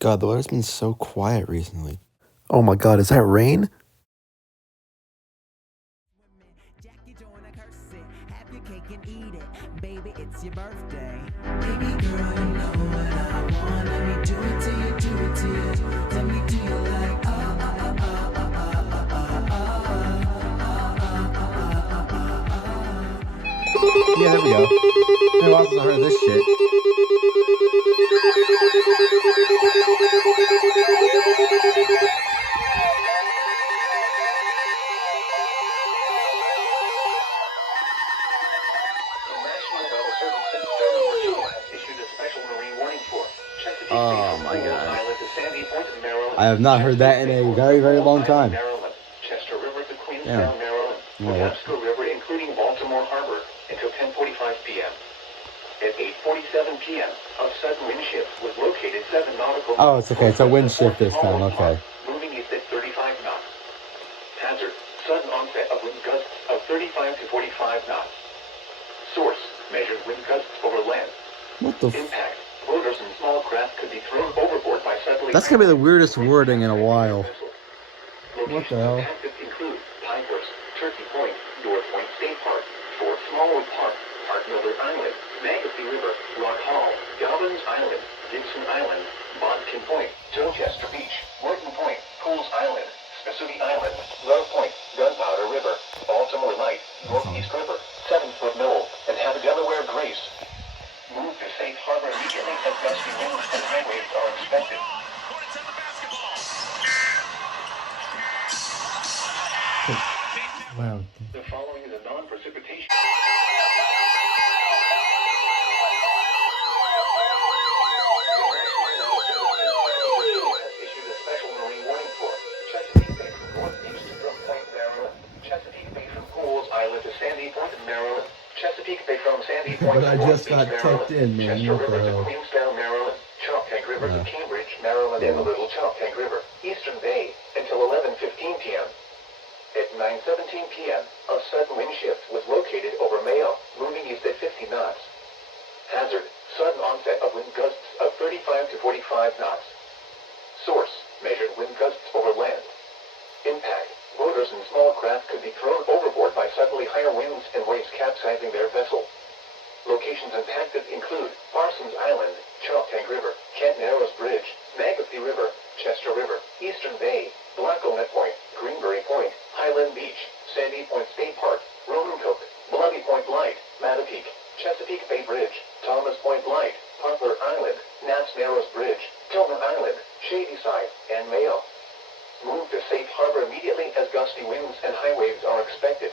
God, the weather's been so quiet recently. Oh my God, is that rain? Baby, it's your birthday. Baby girl, you know what I want. Let me do it to you, do it to you. Let me do you like Yeah, there we go. Who else has heard this shit? Oh my God. I have not heard that in a very, very long time. Chester River to Queenstown, Yeah. Maryland, Nebraska River, including Baltimore Harbor, until 10:45 p.m. At 8:47 p.m., a sudden wind shift was located 7 nautical miles. Oh, it's okay. It's a wind shift this time. Okay. Moving east at 35 knots. Hazard: sudden onset of wind gusts of 35 to 45 knots. Source: measured wind gusts over land. What the? Impact: floaters and small craft could be thrown overboard by suddenly. That's gonna be the weirdest wording in a while. What the hell? Locations include Pinehurst, Turkey Point, North Point State Park, Fort Smallwood Park, Park Miller Island, Manistee River, Rock Hall, Dobbins Island, Gibson Island, Bodkin Point, Dorchester Beach, Morton Point, Pools Island, Spassuti Island, Love Point, Gunpowder River, Baltimore Light, Northeast River, 7-foot Knoll, and have a Delaware Grace. Move to safe harbor immediately as gusty winds and high waves are expected. Wow. The following is a non-precipitation. Issued a special marine warning for Chesapeake Bay from northeast to Brook Point, Maryland. Chesapeake Bay from Pools Island to Sandy Point, Maryland. Chesapeake Bay from Sandy Point But I to just Northeast, got Maryland. tucked in, man. Chester What the River to hell? Queenstown, Maryland. Choptank River to Cambridge, Maryland, and the Little Choptank River, Eastern Bay, until 11:15 p.m. At 9:17 p.m., a sudden wind shift was located over Mayo, moving east at 50 knots. Hazard: sudden onset of wind gusts of 35 to 45 knots. Source: measured wind gusts over land. Impact: boaters and small craft could be thrown overboard by suddenly higher winds and waves capsizing their vessel. Locations impacted include Parsons Island, Choptank River, Kent Narrows Bridge, Manistee River, Chester River, Eastern Bay, Blackownet Point, Greenberry Point, Highland Beach, Sandy Point State Park, Romancook, Bloody Point Light, Mattapique, Chesapeake Bay Bridge, Thomas Point Light, Poplar Island, Knapp's Narrows Bridge, Tillman Island, Shadyside, and Mayo. Move to safe harbor immediately as gusty winds and high waves are expected.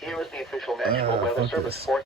Here is the official National Weather fuck Service this. report.